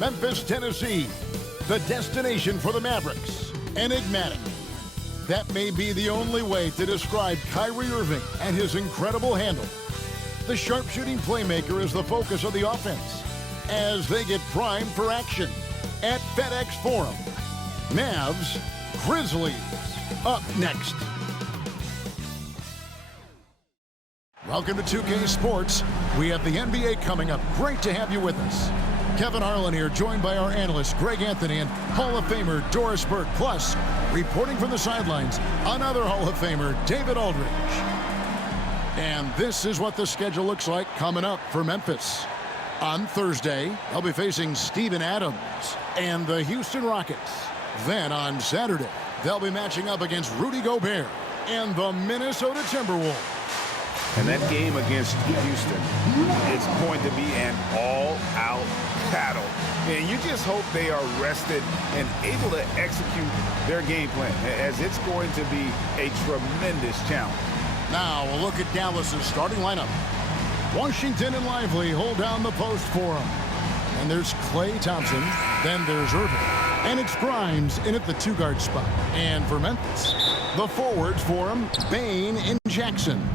Memphis, Tennessee, the destination for the Mavericks. Enigmatic. That may be the only way to describe Kyrie Irving and his incredible handle. The sharpshooting playmaker is the focus of the offense as they get primed for action at FedEx Forum. Mavs, Grizzlies, up next. Welcome to 2K Sports. We have the NBA coming up. Great to have you with us. Kevin Harlan here, joined by our analyst Greg Anthony and Hall of Famer Doris Burke. Plus, reporting from the sidelines, another Hall of Famer, David Aldridge. And this is what the schedule looks like coming up for Memphis. On Thursday, they'll be facing Steven Adams and the Houston Rockets. Then on Saturday, they'll be matching up against Rudy Gobert and the Minnesota Timberwolves. And that game against Houston is going to be an all-out battle. And you just hope they are rested and able to execute their game plan, as it's going to be a tremendous challenge. Now, a look at Dallas's starting lineup. Washington and Lively hold down the post for him. And there's Klay Thompson. Then there's Irving. And it's Grimes in at the two-guard spot. And for Memphis, the forwards for him, Bane and Jackson.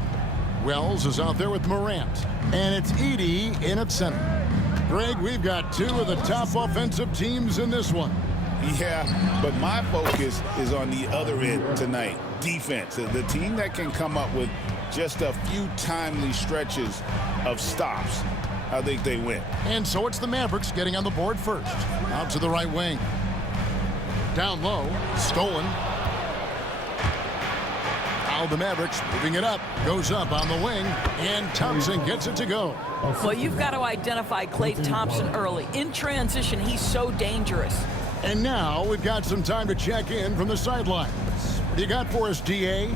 Wells is out there with Morant. And it's Edey in at center. Greg, we've got two of the top offensive teams in this one. Yeah, but my focus is on the other end tonight. Defense. The team that can come up with just a few timely stretches of stops, I think they win. And so it's the Mavericks getting on the board first. Out to the right wing. Down low. Stolen. Now the Mavericks moving it up. Goes up on the wing. And Thompson gets it to go. Well, you've got to identify Klay Thompson early. In transition, he's so dangerous. And now we've got some time to check in from the sidelines. What do you got for us, DA?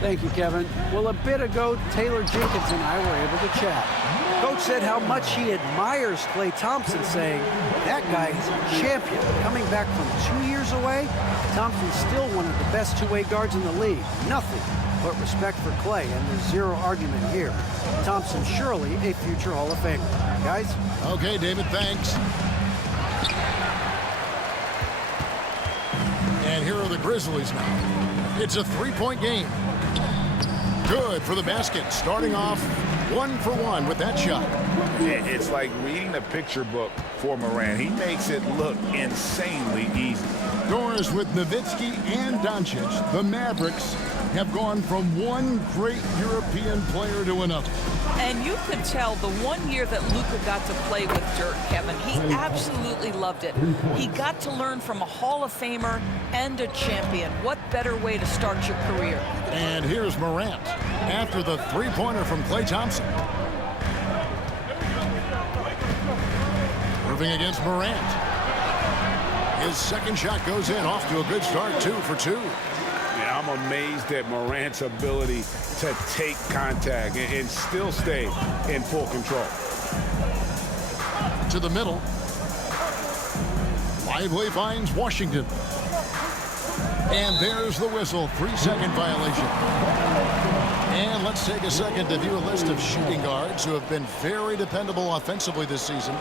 Thank you, Kevin. Well, a bit ago, Taylor Jenkins and I were able to chat. Coach said how much he admires Klay Thompson, saying, that guy is a champion. Coming back from 2 years away, Thompson's still one of the best two-way guards in the league. Nothing but respect for Klay, and there's zero argument here. Thompson surely a future Hall of Famer. Guys? Okay, David, thanks. And here are the Grizzlies now. It's a three-point game. Good for the basket. Starting off 1 for 1 with that shot. It's like reading the picture book for Morant. He makes it look insanely easy. Doors with Nowitzki and Doncic. The Mavericks have gone from one great European player to another. And you could tell the 1 year that Luka got to play with Dirk, Kevin, he absolutely loved it. He got to learn from a Hall of Famer and a champion. What better way to start your career? And here's Morant after the three-pointer from Klay Thompson. Irving against Morant. His second shot goes in, off to a good start, 2 for 2. Yeah, I'm amazed at Morant's ability to take contact and still stay in full control. To the middle. Lively finds Washington. And there's the whistle, 3-second violation. And let's take a second to view a list of shooting guards who have been very dependable offensively this season.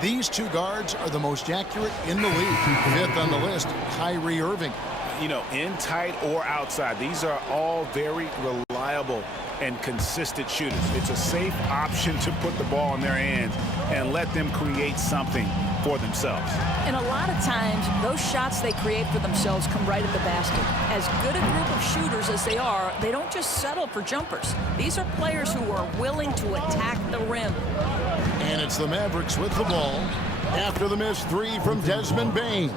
These two guards are the most accurate in the league. Fifth on the list, Kyrie Irving. You know, in tight or outside, these are all very reliable and consistent shooters. It's a safe option to put the ball in their hands and let them create something for themselves. And a lot of times, those shots they create for themselves come right at the basket. As good a group of shooters as they are, they don't just settle for jumpers. These are players who are willing to attack the rim. And it's the Mavericks with the ball after the missed three from Desmond Bane.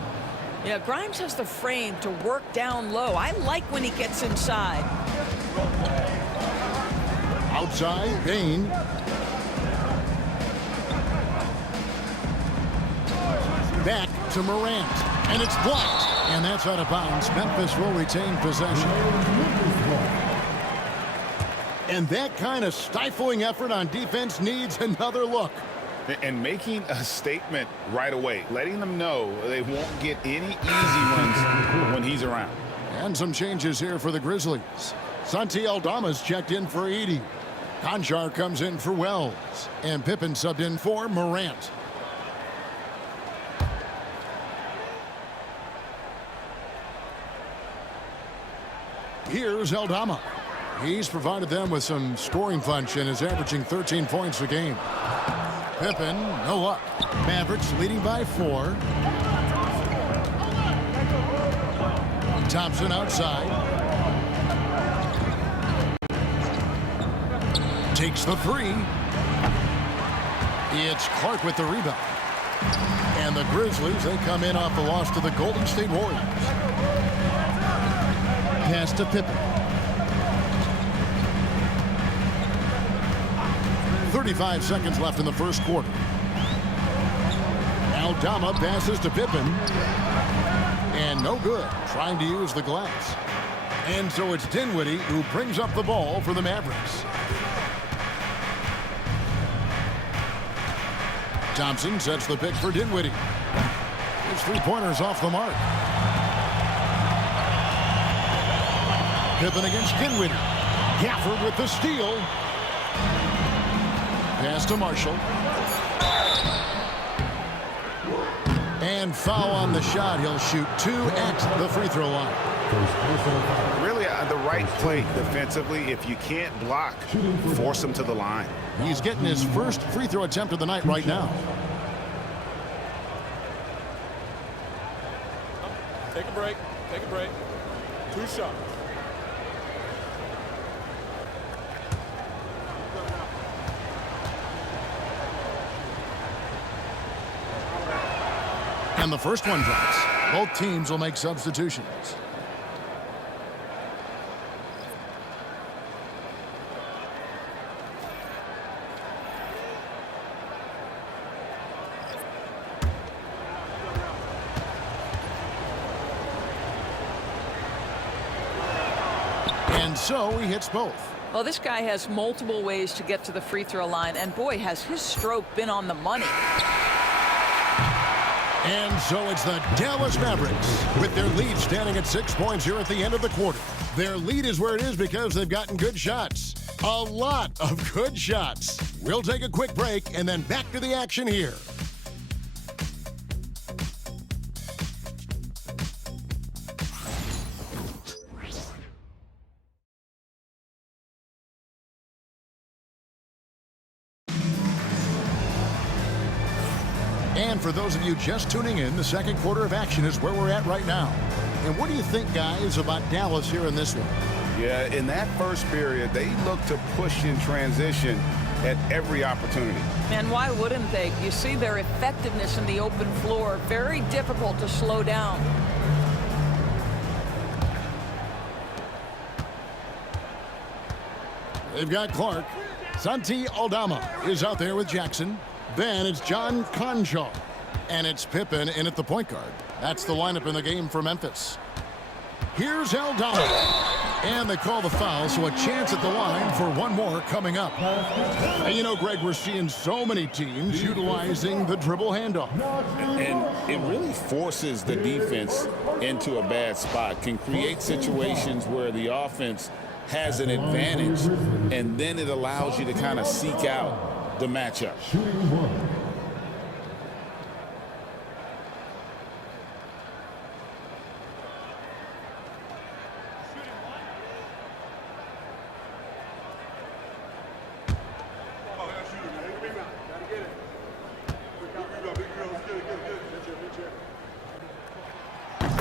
Yeah, Grimes has the frame to work down low. I like when he gets inside. Outside, Bane. Back to Morant. And it's blocked. And that's out of bounds. Memphis will retain possession. And that kind of stifling effort on defense needs another look. And making a statement right away, letting them know they won't get any easy ones when he's around. And some changes here for the Grizzlies. Santi Aldama's checked in for Edey. Conchar comes in for Wells. And Pippen subbed in for Morant. Here's Aldama. He's provided them with some scoring punch and is averaging 13 points a game. Pippen, no luck. Mavericks leading by 4. Thompson outside. Takes the 3. It's Clark with the rebound. And the Grizzlies, they come in off the loss to the Golden State Warriors. Pass to Pippen. 35 seconds left in the first quarter. Aldama passes to Pippen. And no good, trying to use the glass. And so it's Dinwiddie who brings up the ball for the Mavericks. Thompson sets the pick for Dinwiddie. His three-pointers off the mark. Pippen against Dinwiddie. Gafford with the steal. Pass to Marshall. And foul on the shot. He'll shoot 2 at the free throw line. Really the right play defensively. If you can't block, force him to the line. He's getting his first free throw attempt of the night right now. Take a break. Take a break. 2 shots. And the first one drops. Both teams will make substitutions. And so he hits both. Well, this guy has multiple ways to get to the free throw line, and boy, has his stroke been on the money. And so it's the Dallas Mavericks with their lead standing at 6 points here at the end of the quarter. Their lead is where it is because they've gotten good shots. A lot of good shots. We'll take a quick break and then back to the action here. And for those of you just tuning in, the second quarter of action is where we're at right now. And what do you think, guys, about Dallas here in this one? Yeah, in that first period, they look to push in transition at every opportunity. And why wouldn't they? You see their effectiveness in the open floor. Very difficult to slow down. They've got Clark. Santi Aldama is out there with Jackson. Then it's John Conchal. And it's Pippen in at the point guard. That's the lineup in the game for Memphis. Here's Aldama. And they call the foul, so a chance at the line for one more coming up. And you know, Greg, we're seeing so many teams utilizing the dribble handoff. And it really forces the defense into a bad spot, can create situations where the offense has an advantage, and then it allows you to kind of seek out the matchup.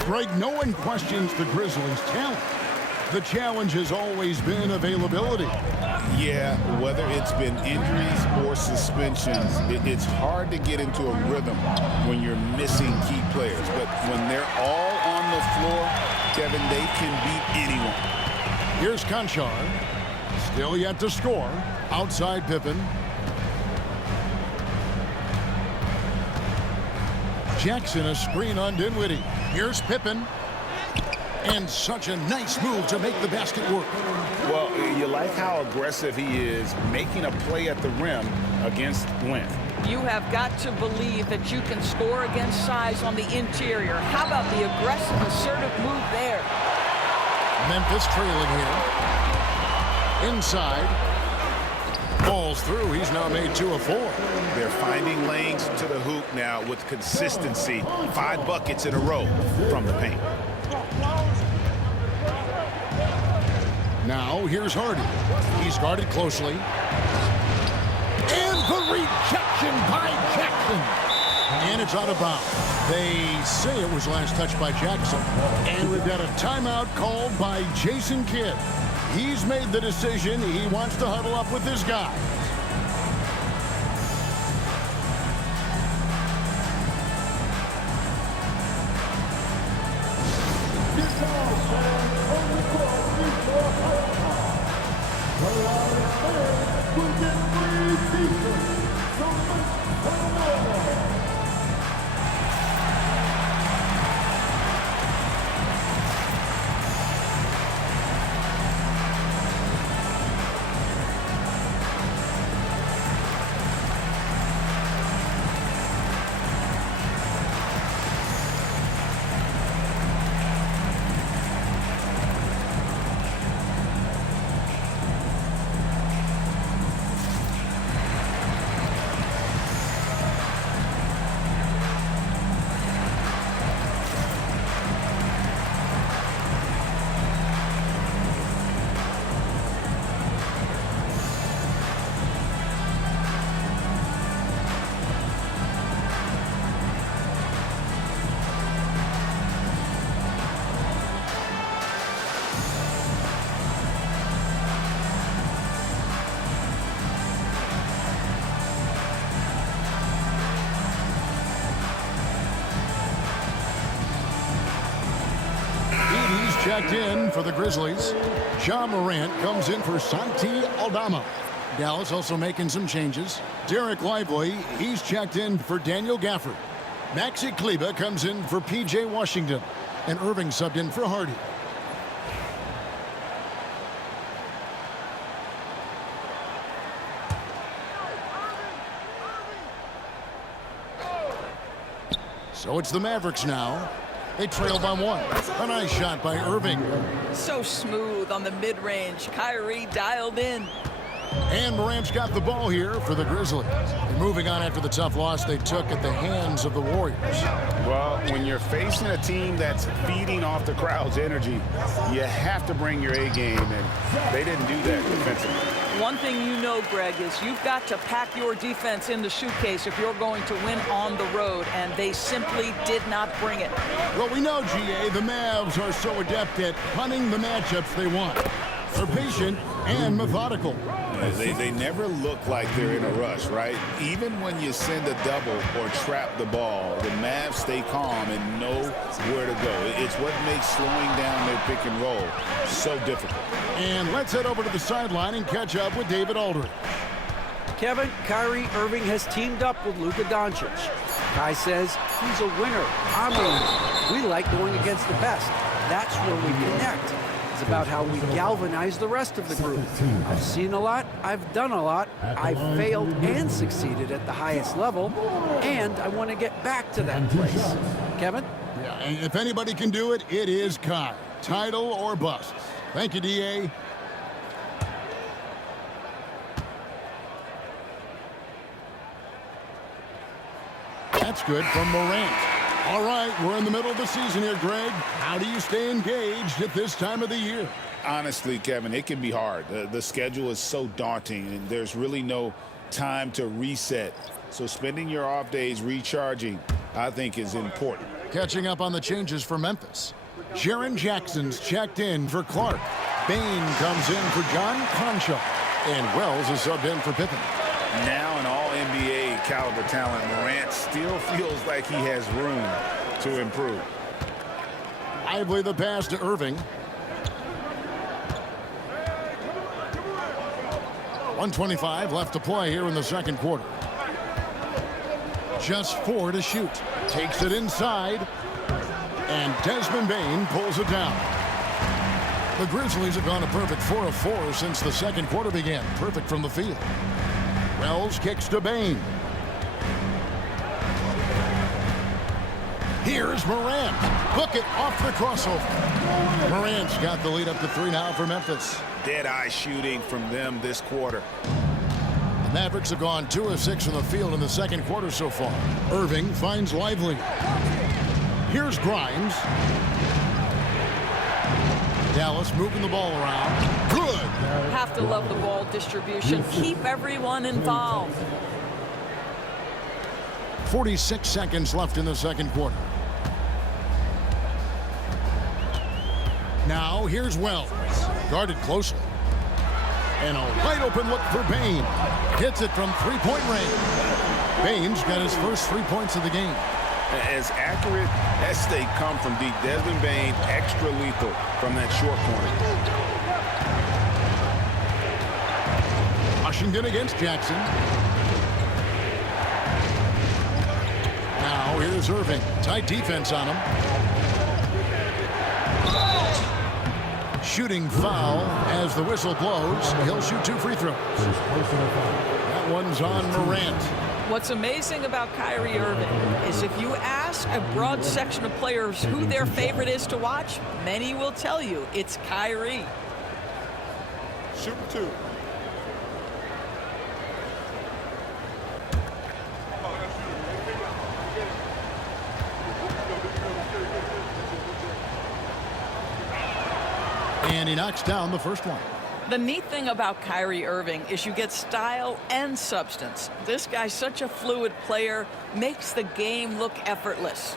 Greg, no one questions the Grizzlies' talent. The challenge has always been availability. Yeah, whether it's been injuries or suspensions, it's hard to get into a rhythm when you're missing key players. But when they're all on the floor, Kevin, they can beat anyone. Here's Conchar. Still yet to score. Outside Pippen. Jackson, a screen on Dinwiddie. Here's Pippen. And such a nice move to make the basket work. Well, you like how aggressive he is making a play at the rim against length. You have got to believe that you can score against size on the interior. How about the aggressive, assertive move there? Memphis trailing here. Inside. Falls through. He's now made 2 of 4. They're finding lanes to the hoop now with consistency. 5 buckets in a row from the paint. Now here's Hardy. He's guarded closely. And the rejection by Jackson. And it's out of bounds. They say it was last touched by Jackson. And we've got a timeout called by Jason Kidd. He's made the decision. He wants to huddle up with his guys. Checked in for the Grizzlies. Ja Morant comes in for Santi Aldama. Dallas also making some changes. Derek Lively, he's checked in for Daniel Gafford. Maxi Kleber comes in for P.J. Washington. And Irving subbed in for Hardy. So it's the Mavericks now. They trail by one. A nice shot by Irving. So smooth on the mid-range. Kyrie dialed in. And Morant's got the ball here for the Grizzlies. And moving on after the tough loss they took at the hands of the Warriors. Well, when you're facing a team that's feeding off the crowd's energy, you have to bring your A game, and they didn't do that defensively. One thing you know, Greg, is you've got to pack your defense in the suitcase if you're going to win on the road, and they simply did not bring it. Well, we know, GA, the Mavs are so adept at punting the matchups they want. They're patient and methodical. They never look like they're in a rush, right? Even when you send a double or trap the ball, the Mavs stay calm and know where to go. It's what makes slowing down their pick and roll so difficult. And let's head over to the sideline and catch up with David Aldridge. Kevin, Kyrie Irving has teamed up with Luka Doncic. Kai says he's a winner. I'm a winner. We like going against the best. That's where we connect. It's about how we galvanize the rest of the group. I've seen a lot. I've done a lot. I've failed and succeeded at the highest level, and I want to get back to that place. Kevin? Yeah, and if anybody can do it, it is Kai. Title or bust. Thank you, DA. That's good from Morant. All right, we're in the middle of the season here, Greg. How do you stay engaged at this time of the year? Honestly, Kevin, it can be hard. The schedule is so daunting, and there's really no time to reset. So spending your off days recharging, I think, is important. Catching up on the changes for Memphis. Jaren Jackson's checked in for Clark. Bain comes in for John Concha. And Wells is subbed in for Pippen. Now an all-NBA caliber talent, Morant still feels like he has room to improve. Lively the pass to Irving. 1:25 left to play here in the second quarter. Just 4 to shoot. Takes it inside. And Desmond Bain pulls it down. The Grizzlies have gone a perfect 4 of 4 since the second quarter began. Perfect from the field. Wells kicks to Bain. Here's Morant. Book it off the crossover. Morant's got the lead up to 3 now for Memphis. Dead-eye shooting from them this quarter. The Mavericks have gone 2 of 6 from the field in the second quarter so far. Irving finds Lively. Here's Grimes. Dallas moving the ball around. Good Have to love the ball distribution. Keep everyone involved. 46 seconds left in the second quarter. Now here's Wells. Guarded closely. And a wide open look for Bain. Hits it from three-point range. Bain's got his first 3 points of the game. As accurate as they come from deep, Desmond Bain extra lethal from that short corner. Washington against Jackson. Now here's Irving. Tight defense on him. Shooting foul as the whistle blows. He'll shoot 2 free throws. That one's on Morant. What's amazing about Kyrie Irving is if you ask a broad section of players who their favorite is to watch, many will tell you it's Kyrie. Shooting 2. And he knocks down the first one. The neat thing about Kyrie Irving is you get style and substance. This guy's such a fluid player, makes the game look effortless.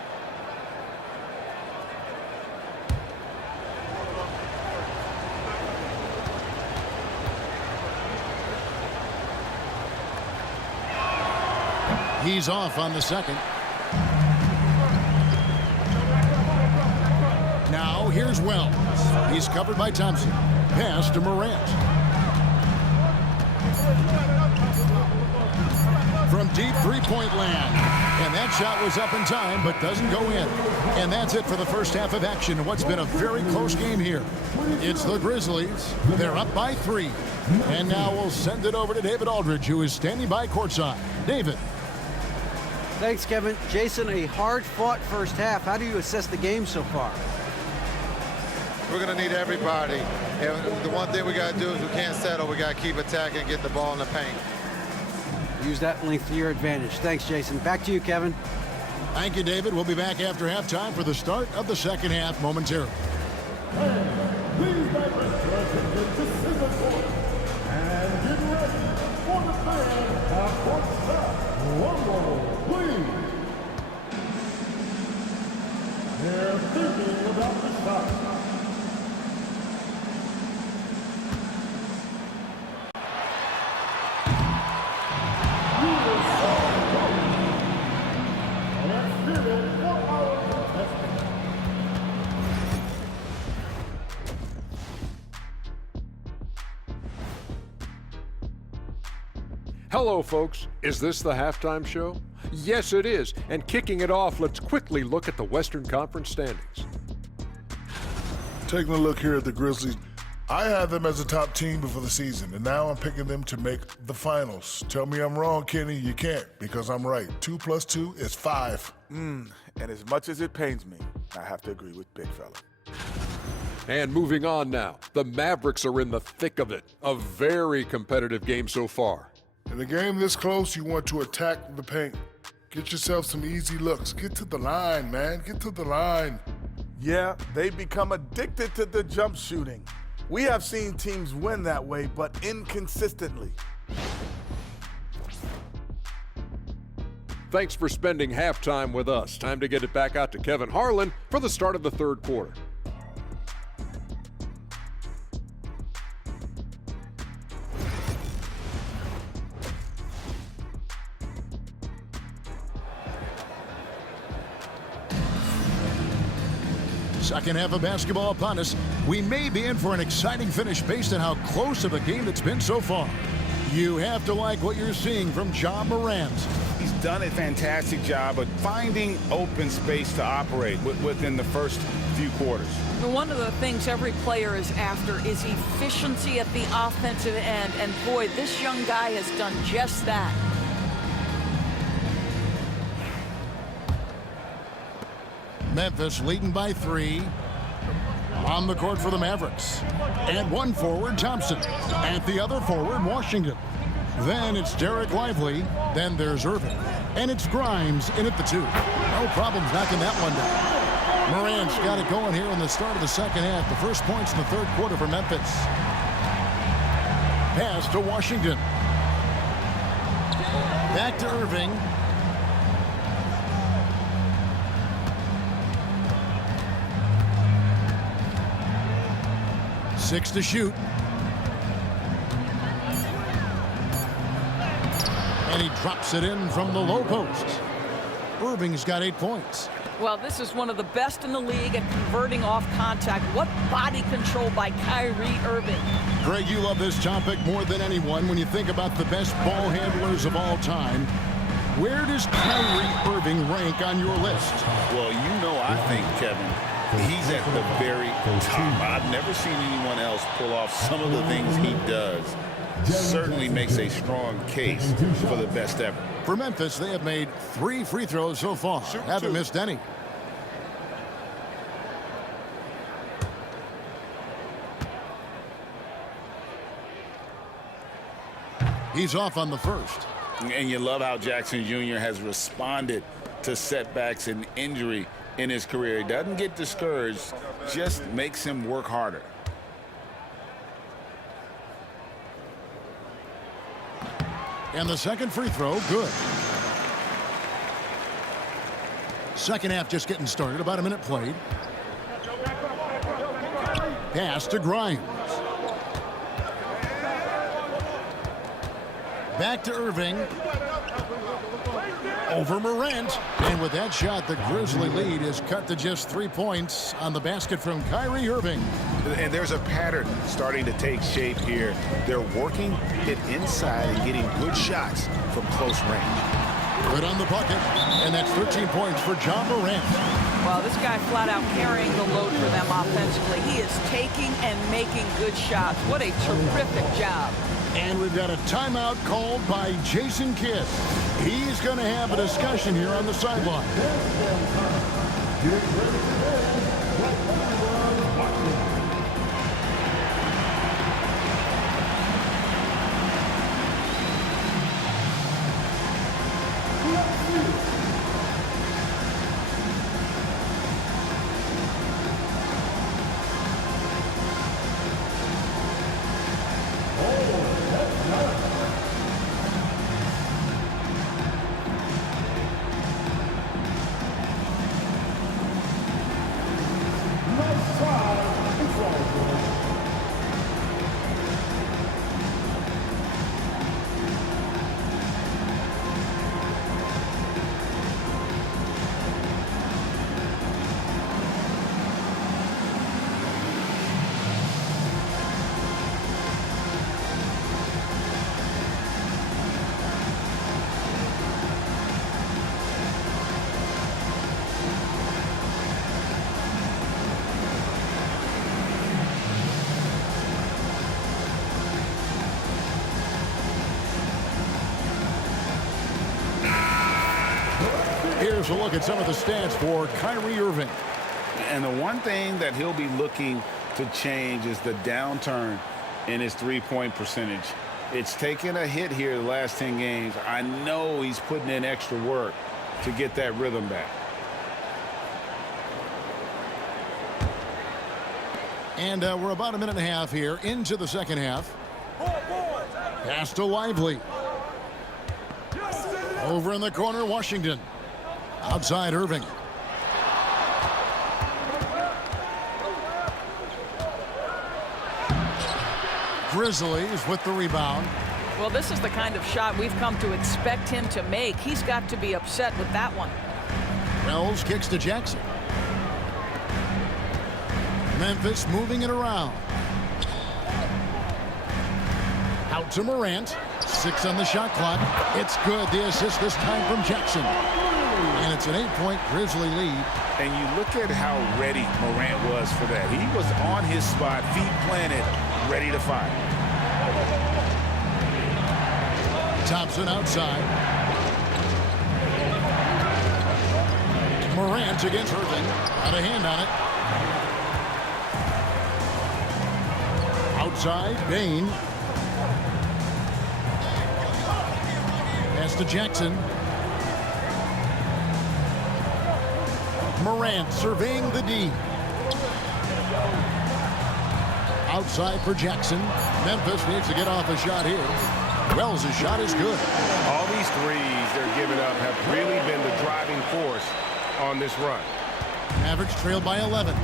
He's off on the second. Now here's Wells. He's covered by Thompson. Pass to Morant. From deep three-point land. And that shot was up in time, but doesn't go in. And that's it for the first half of action in what's been a very close game here. It's the Grizzlies. They're up by 3. And now we'll send it over to David Aldridge, who is standing by courtside. David. Thanks, Kevin. Jason, a hard-fought first half. How do you assess the game so far? We're going to need everybody. And the one thing we got to do is we can't settle. We got to keep attacking and get the ball in the paint. Use that length to your advantage. Thanks, Jason. Back to you, Kevin. Thank you, David. We'll be back after halftime for the start of the second half momentarily. Please Memphis to Singapore and get ready for the fans at courtside. Rumble, please. They're thinking about the shot. Hello, folks. Is this the halftime show? Yes, it is. And kicking it off, let's quickly look at the Western Conference standings. Taking a look here at the Grizzlies, I had them as a top team before the season, and now I'm picking them to make the finals. Tell me I'm wrong, Kenny. You can't, because I'm right. 2 + 2 is 5. And as much as it pains me, I have to agree with Big Fella. And moving on now, the Mavericks are in the thick of it. A very competitive game so far. In a game this close, you want to attack the paint. Get yourself some easy looks. Get to the line, man. Get to the line. Yeah, they've become addicted to the jump shooting. We have seen teams win that way, but inconsistently. Thanks for spending halftime with us. Time to get it back out to Kevin Harlan for the start of the third quarter. Second half of basketball upon us. We may be in for an exciting finish based on how close of a game it's been so far. You have to like what you're seeing from Ja Morant. He's done a fantastic job of finding open space to operate within the first few quarters. One of the things every player is after is efficiency at the offensive end. And boy, this young guy has done just that. Memphis leading by 3. On the court for the Mavericks. And one forward, Thompson. At the other forward, Washington. Then it's Derek Lively. Then there's Irving. And it's Grimes in at the 2. No problems knocking that one down. Morant's got it going here in the start of the second half. The first points in the third quarter for Memphis. Pass to Washington. Back to Irving. Six to shoot. And he drops it in from the low post. Irving's got 8 points. Well, this is one of the best in the league at converting off contact. What body control by Kyrie Irving. Greg, you love this topic more than anyone when you think about the best ball handlers of all time. Where does Kyrie Irving rank on your list? Well, I think, Kevin, he's at the very top. I've never seen anyone else pull off some of the things he does. Certainly makes a strong case for the best ever. For Memphis, they have made 3 free throws so far. Haven't missed any. He's off on the first. And you love how Jackson Jr. has responded to setbacks and injury in his career. He doesn't get discouraged, just makes him work harder. And the second free throw, good. Second half just getting started, about a minute played. Pass to Grimes. Back to Irving. Over Morant. And with that shot, the Grizzly lead is cut to just 3 points on the basket from Kyrie Irving. And there's a pattern starting to take shape here. They're working it inside and getting good shots from close range. Good on the bucket, and that's 13 points for John Morant. Well, this guy flat out carrying the load for them offensively. He is taking and making good shots. What a terrific job. And we've got a timeout called by Jason Kidd. He's going to have a discussion here on the sideline. Here's a look at some of the stats for Kyrie Irving. And the one thing that he'll be looking to change is the downturn in his three-point percentage. It's taken a hit here the last 10 games. I know he's putting in extra work to get that rhythm back. And we're about a minute and a half here into the second half. Pass to Lively. Over in the corner, Washington. Outside Irving. Grizzlies with the rebound. Well, this is the kind of shot we've come to expect him to make. He's got to be upset with that one. Wells kicks to Jackson. Memphis moving it around. Out to Morant. 6 on the shot clock. It's good. The assist this time from Jackson. And it's an 8-point Grizzly lead. And you look at how ready Morant was for that. He was on his spot, feet planted, ready to fire. Thompson outside. Morant against Irving. Got a hand on it. Outside, Bain. Pass to Jackson. Morant surveying the D. Outside for Jackson. Memphis needs to get off a shot here. Wells' shot is good. All these threes they're giving up have really been the driving force on this run. Mavericks trail by 11.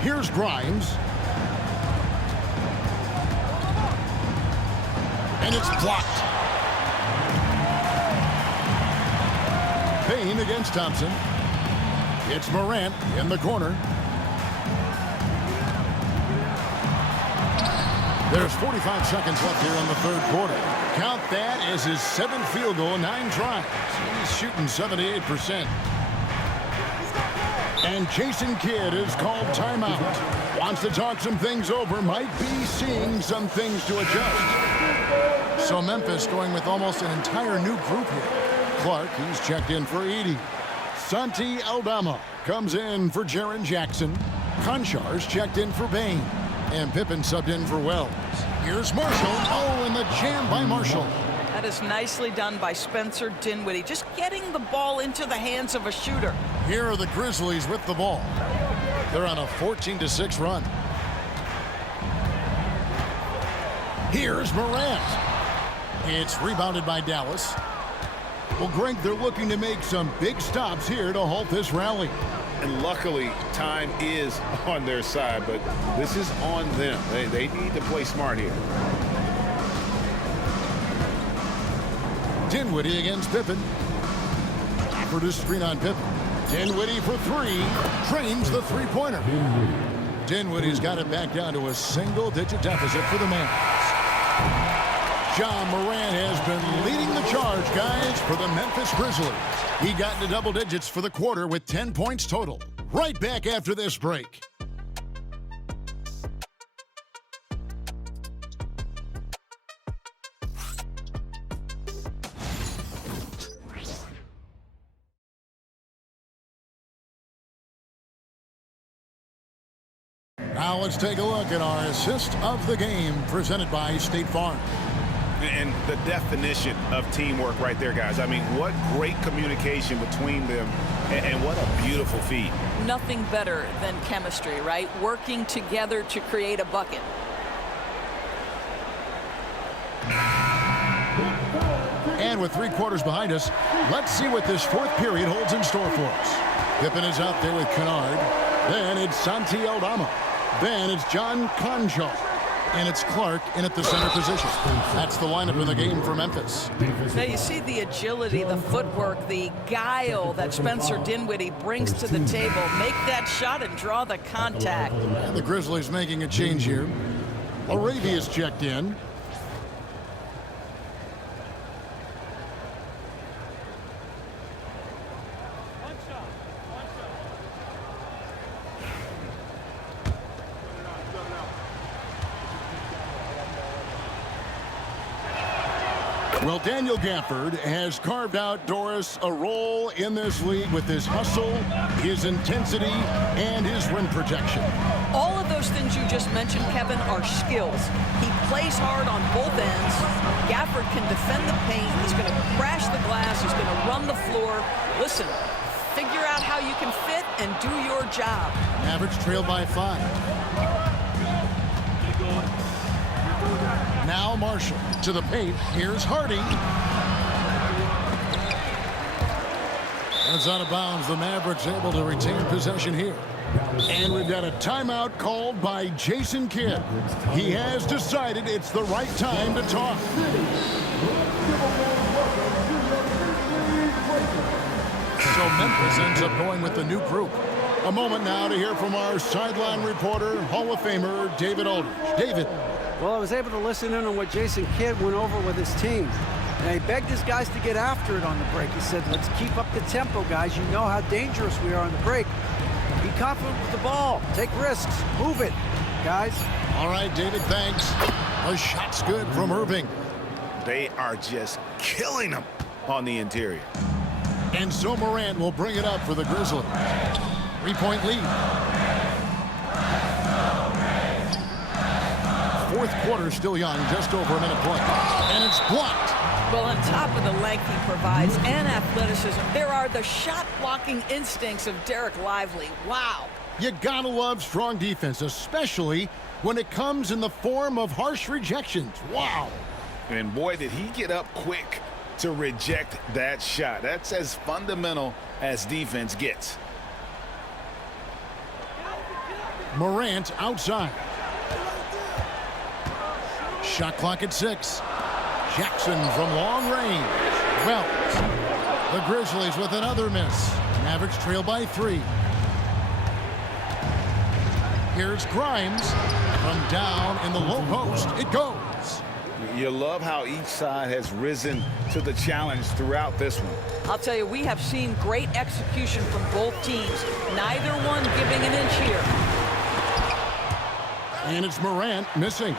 Here's Grimes. And it's blocked. Payne against Thompson. It's Morant in the corner. There's 45 seconds left here in the third quarter. Count that as his 7th field goal in 9 tries. He's shooting 78%. And Jason Kidd is called timeout. Wants to talk some things over. Might be seeing some things to adjust. So Memphis going with almost an entire new group here. Clark, he's checked in for Edey. Santi Aldama comes in for Jaren Jackson. Konchar's checked in for Payne. And Pippen subbed in for Wells. Here's Marshall. Oh, and the jam by Marshall. That is nicely done by Spencer Dinwiddie. Just getting the ball into the hands of a shooter. Here are the Grizzlies with the ball. They're on a 14-6 run. Here's Morant. It's rebounded by Dallas. Well, Greg, they're looking to make some big stops here to halt this rally. And luckily, time is on their side, but this is on them. They need to play smart here. Dinwiddie against Pippen. For the screen on Pippen. Dinwiddie for 3. Drains the three-pointer. Dinwiddie's got it back down to a single-digit deficit for the Mavs. John Morant has been leading the charge, guys, for the Memphis Grizzlies. He got into double digits for the quarter with 10 points total. Right back after this break. Now let's take a look at our assist of the game presented by State Farm. And the definition of teamwork right there, guys. I mean, what great communication between them, and what a beautiful feed. Nothing better than chemistry, right? Working together to create a bucket. And with 3 quarters behind us, let's see what this 4th period holds in store for us. Pippen is out there with Kennard. Then it's Santi Aldama. Then it's John Konchar. And it's Clark in at the center position. That's the lineup in the game for Memphis. Now you see the agility, the footwork, the guile that Spencer Dinwiddie brings to the table. Make that shot and draw the contact. And the Grizzlies making a change here. Arabia's checked in. Well, Daniel Gafford has carved out, Doris, a role in this league with his hustle, his intensity, and his rim protection. All of those things you just mentioned, Kevin, are skills. He plays hard on both ends. Gafford can defend the paint. He's going to crash the glass. He's going to run the floor. Listen, figure out how you can fit and do your job. Mavericks trail by 5. Now Marshall to the paint. Here's Hardy. That's out of bounds. The Mavericks able to retain possession here. And we've got a timeout called by Jason Kidd. He has decided it's the right time to talk. So Memphis ends up going with the new group. A moment now to hear from our sideline reporter, Hall of Famer David Aldridge. David. Well, I was able to listen in on what Jason Kidd went over with his team. And he begged his guys to get after it on the break. He said, let's keep up the tempo, guys. You know how dangerous we are on the break. Be confident with the ball. Take risks. Move it, guys. All right, David, thanks. A shot's good from Irving. They are just killing them on the interior. And so Morant will bring it up for the Grizzlies. 3-point lead. 4th quarter still young, just over a minute play. And it's blocked. Well, on top of the length he provides and athleticism, there are the shot-blocking instincts of Derek Lively. Wow. You gotta love strong defense, especially when it comes in the form of harsh rejections. Wow. And boy, did he get up quick to reject that shot. That's as fundamental as defense gets. Morant outside. Shot clock at 6. Jackson from long range. Wells. The Grizzlies with another miss. Mavericks trail by 3. Here's Grimes from down in the low post. It goes. You love how each side has risen to the challenge throughout this one. I'll tell you, we have seen great execution from both teams. Neither one giving an inch here. And it's Morant missing.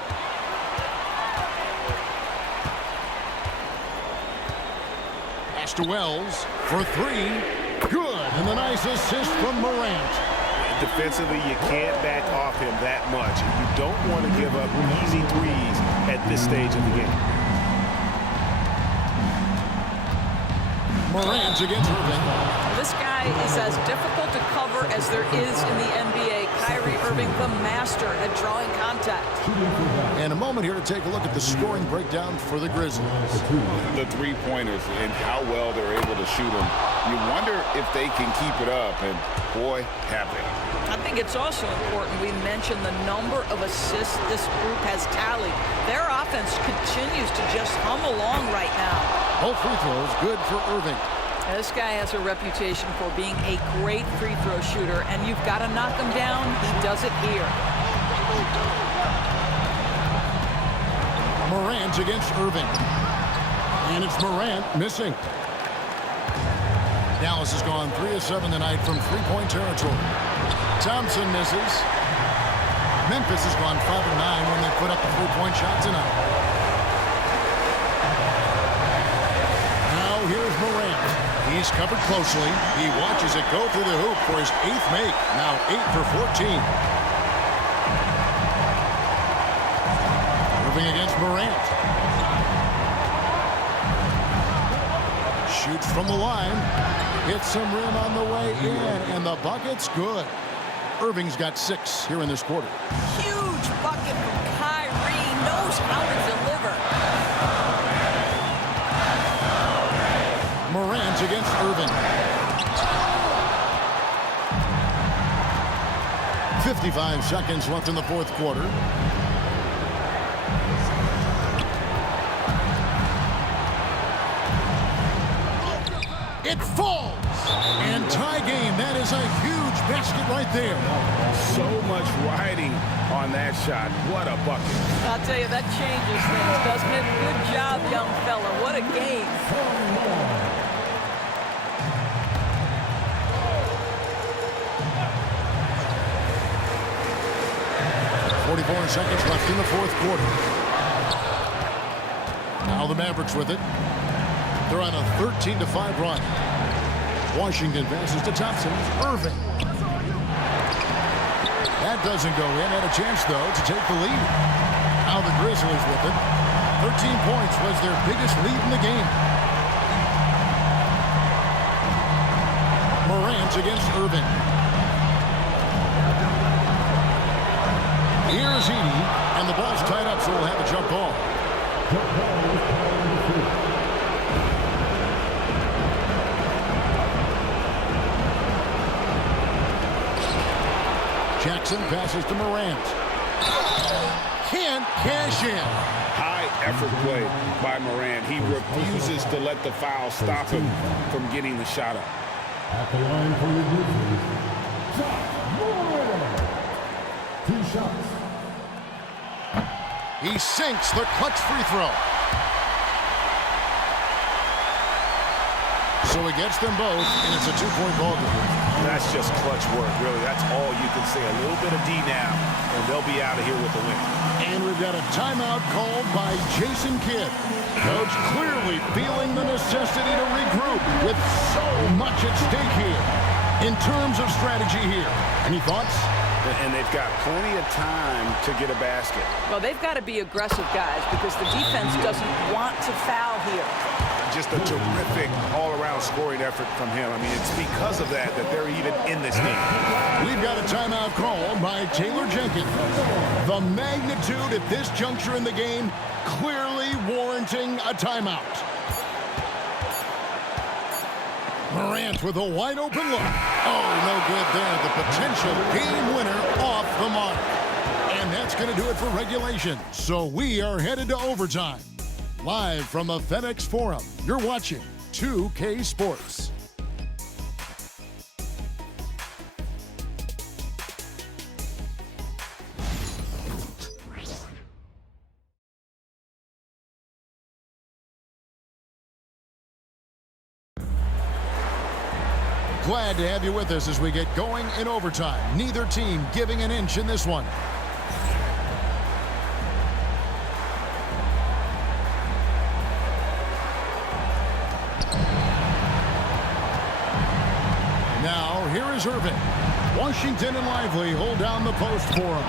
Pass to Wells for 3. Good. And the nice assist from Morant. Defensively, you can't back off him that much. You don't want to give up easy threes at this stage of the game. Morant against Irving. This guy is as difficult to cover as there is in the NBA. Kyrie Irving, the master at drawing contact. And a moment here to take a look at the scoring breakdown for the Grizzlies. The three-pointers and how well they're able to shoot them. You wonder if they can keep it up, and boy, have they. I think it's also important we mention the number of assists this group has tallied. Their offense continues to just hum along right now. Both free throws good for Irving. This guy has a reputation for being a great free throw shooter, and you've got to knock him down. He does it here. Morant against Irving. And it's Morant missing. Dallas has gone 3 of 7 tonight from three-point territory. Thompson misses. Memphis has gone 5 of 9 when they put up a three-point shot tonight. Now here's Morant. He's covered closely. He watches it go through the hoop for his 8th make. Now 8 for 14. Irving against Morant. Shoots from the line. Hits some rim on the way in, and the bucket's good. Irving's got 6 here in this quarter. Huge bucket from Kyrie. Knows how to deliver. Morant against Irving. 55 seconds left in the fourth quarter. It falls! And tie game. That is a huge basket right there. So much riding on that shot. What a bucket. I'll tell you, that changes things, doesn't it? Good job, young fella. What a game. 44 seconds left in the fourth quarter. Now the Mavericks with it. They're on a 13-5 run. Washington passes to Thompson. Irving. That doesn't go in. Had a chance, though, to take the lead. Now the Grizzlies with it. 13 points was their biggest lead in the game. Morant against Irving. Here's Edey, and the ball's tied up, so we'll have a jump ball. Jackson passes to Morant. Can't cash in. High effort play by Morant. He refuses to let the foul stop him from getting the shot up. At the line for the Grizzlies, Morant. 2 shots. He sinks the clutch free throw. So he gets them both, and it's a 2-point ball game. That's just clutch work, really. That's all you can say. A little bit of D now, and they'll be out of here with the win. And we've got a timeout called by Jason Kidd. Coach clearly feeling the necessity to regroup with so much at stake here in terms of strategy here. Any thoughts? And they've got plenty of time to get a basket. Well, they've got to be aggressive, guys, because the defense doesn't want to foul here. just a terrific all-around scoring effort from him. I mean, it's because of that they're even in this game. We've got a timeout called by Taylor Jenkins. The magnitude at this juncture in the game clearly warranting a timeout. Morant with a wide open look. Oh, no good there. The potential game winner off the mark. And that's going to do it for regulation. So we are headed to overtime. Live from the FedEx Forum, you're watching 2K Sports. Glad to have you with us as we get going in overtime. Neither team giving an inch in this one. Now, here is Irving. Washington and Lively hold down the post for him.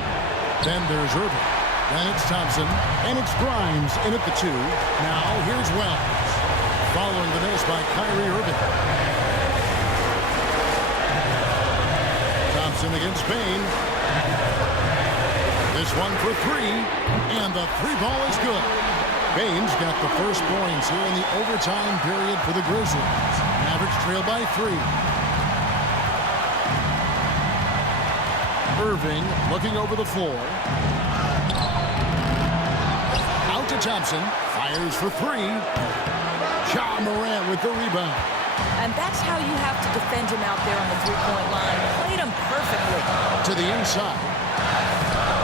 Then there's Irving. Then it's Thompson. And it's Grimes in at the 2. Now, here's Wells. Following the miss by Kyrie Irving. Thompson against Payne. This one for 3. And the 3 ball is good. Payne's got the first points here in the overtime period for the Grizzlies. Mavericks trail by 3. Irving looking over the floor. Out to Thompson. Fires for 3. Ja Morant with the rebound. And that's how you have to defend him out there on the three-point line. Played him perfectly. To the inside.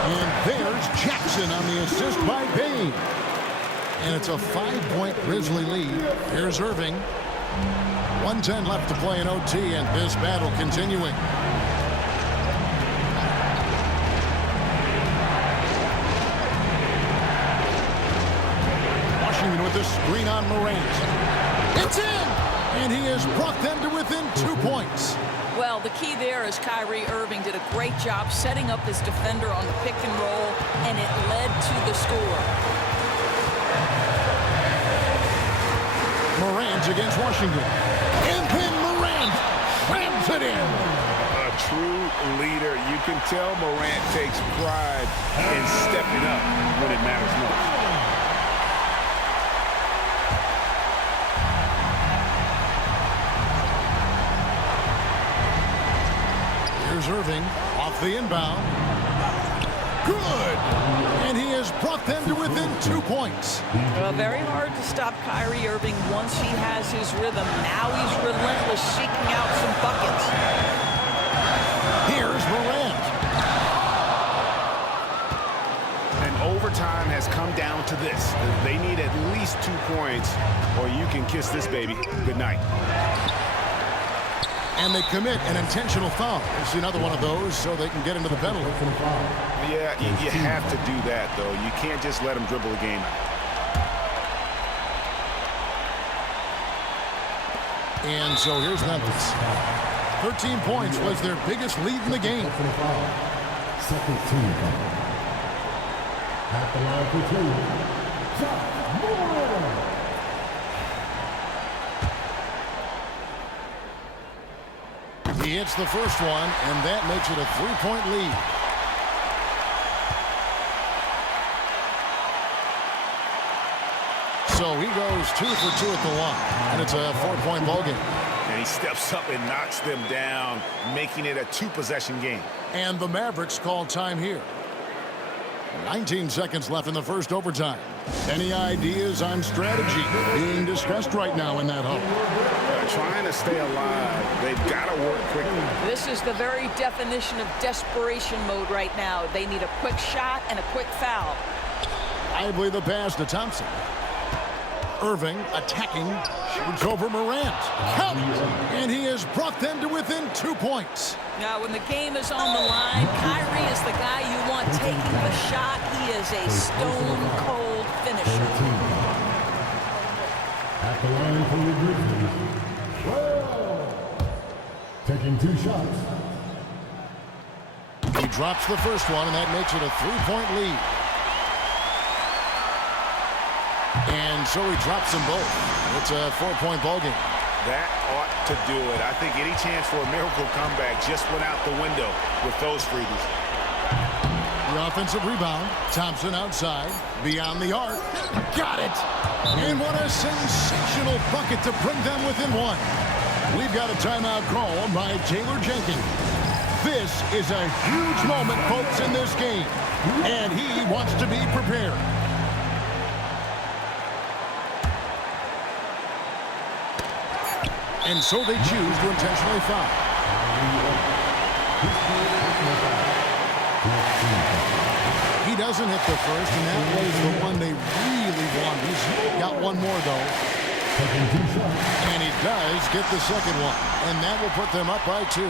And there's Jackson on the assist by Payne. And it's a 5-point Grizzly lead. Here's Irving. 1:10 left to play in OT, and this battle continuing. Washington with the screen on Morant. It's in! And he has brought them to within 2 points. Well, the key there is Kyrie Irving did a great job setting up his defender on the pick and roll, and it led to the score. Morant against Washington. And then Morant slams it in. A true leader. You can tell Morant takes pride in stepping up when it matters most. Here's Irving off the inbound. Good! And he has brought them to within 2 points. Well, very hard to stop Kyrie Irving once he has his rhythm. Now he's relentless, seeking out some buckets. Here's Morant. And overtime has come down to this. They need at least 2 points, or you can kiss this baby good night. And they commit an intentional foul. It's another one of those so they can get into the penalty. Yeah, you have to do that, though. You can't just let them dribble the game out. And so here's Memphis. 13 points was their biggest lead in the game. Second team. At the line for 2. He hits the first one, and that makes it a 3-point lead. So he goes 2 for 2 at the line, and it's a 4-point ball game. And he steps up and knocks them down, making it a 2-possession game. And the Mavericks call time here. 19 seconds left in the first overtime. Any ideas on strategy being discussed right now in that hub? Trying to stay alive. They've got to work quickly. This is the very definition of desperation mode right now. They need a quick shot and a quick foul. Lively the pass to Thompson. Irving attacking. Shoots over Morant. Count! And he has brought them to within 2 points. Now, when the game is on the line, Kyrie is the guy you want taking the shot. He is a stone-cold finisher. At the line for the Grizzlies. Taking 2 shots. He drops the first one, and that makes it a 3-point lead. And And so he drops them both. It's a 4-point ball game. That ought to do it. I think any chance for a miracle comeback just went out the window with those freebies. The offensive rebound. Thompson outside. Beyond the arc. Got it! And what a sensational bucket to bring them within one. We've got a timeout called by Taylor Jenkins. This is a huge moment, folks, in this game. And he wants to be prepared. And so they choose to intentionally foul. He doesn't hit the first, and that was the one they really wanted. He's got one more, though. And he does get the second one. And that will put them up by 2.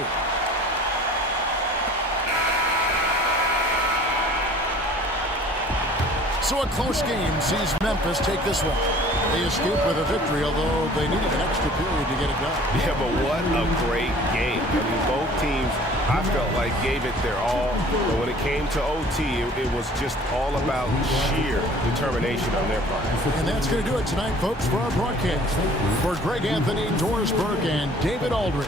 So a close game sees Memphis take this one. They escape with a victory, although they needed an extra period to get it done. Yeah, but what a great game. I mean, both teams, I felt like, gave it their all. But when it came to OT, it was just all about sheer determination on their part. And that's going to do it tonight, folks, for our broadcast. For Greg Anthony, Doris Burke, and David Aldridge.